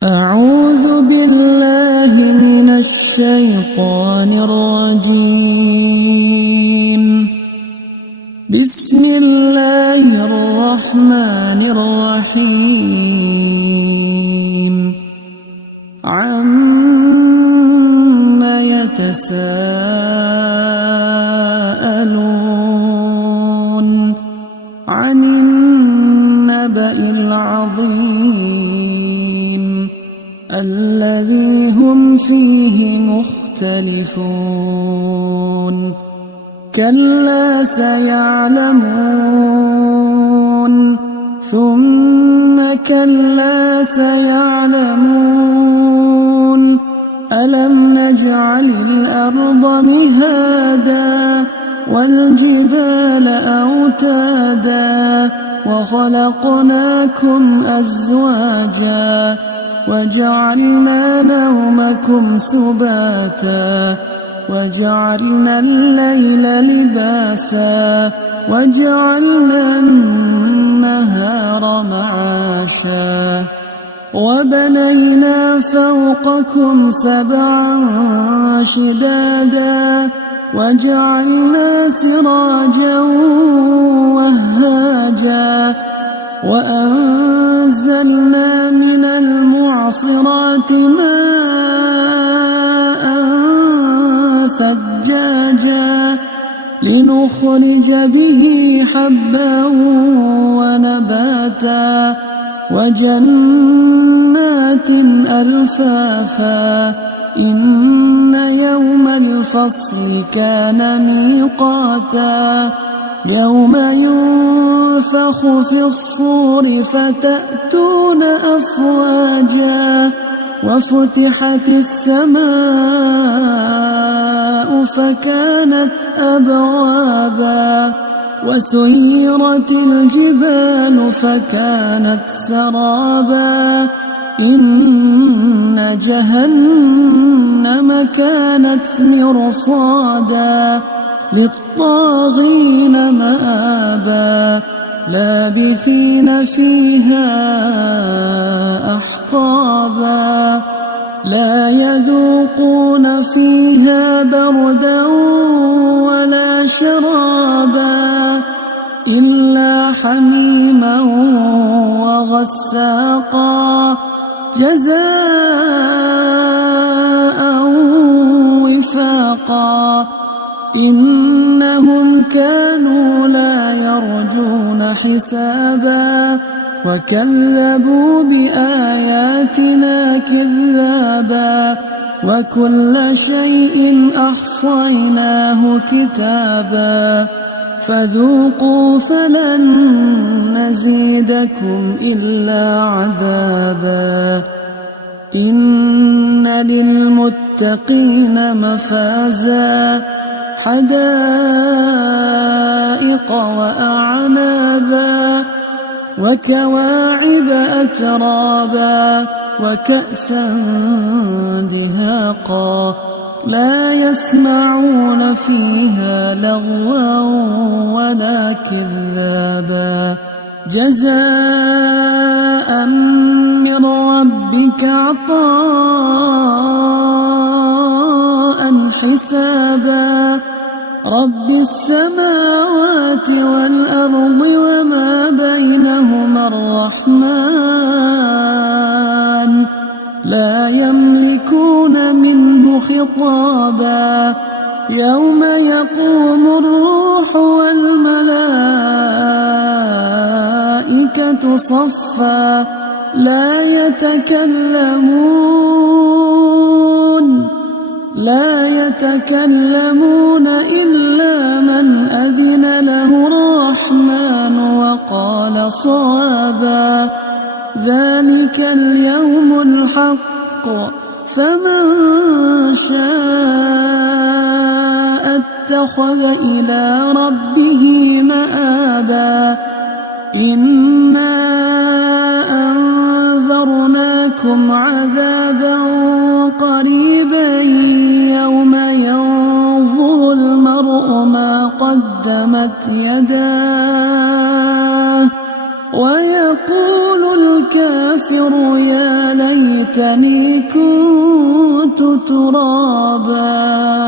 أعوذ بالله من الشيطان الرجيم. بسم الله الرحمن الرحيم. عَمَّ يتساءلون عن النبأ العظيم الذي هم فيه مختلفون. كلا سيعلمون ثم كلا سيعلمون. ألم نجعل الأرض مهادا والجبال أوتادا وخلقناكم أزواجا وجعلنا نومكم سباتا وجعلنا الليل لباسا وجعلنا النهار معاشا وبنينا فوقكم سبعا شدادا وجعلنا سراجا وهاجا وأنزلنا من المعصرات ماء ثجاجا لنخرج به حبا ونباتا وجنات ألفافا. إن يوم الفصل كان ميقاتا يوم ينفخ في الصور فتأتون أفواجا وفتحت السماء فكانت أبوابا وسيرت الجبال فكانت سرابا. إن جهنم كانت مرصادا للطاغين مآبا لابثين فيها أحقابا لا يذوقون فيها بردا ولا شرابا إلا حميما وغساقا جزاء وفاقا. إنهم كانوا لا يرجون حسابا وكذبوا بآياتنا كذابا وكل شيء أحصيناه كتابا فذوقوا فلن نزيدكم إلا عذابا. إن للمتقين مفازا حدائق وأعنابا وكواعب أترابا وكأسا دهاقا لا يسمعون فيها لغوا ولا كذابا جزاء من ربك عطاء حسابا. رب السماوات والأرض وما بينهما الرحمن لا يملكون منه خطابا. يوم يقوم الروح والملائكة صفا لا يتكلمون إلا من أذن له الرحمن وقال صوابا. ذلك اليوم الحق فمن شاء اتخذ إلى ربه مآبا. إنا أنذرناكم عذابا قريبا يوم ينظر المرء ما قدمت يداه ويقول الكافر يا ليت ليتني كنت ترابا.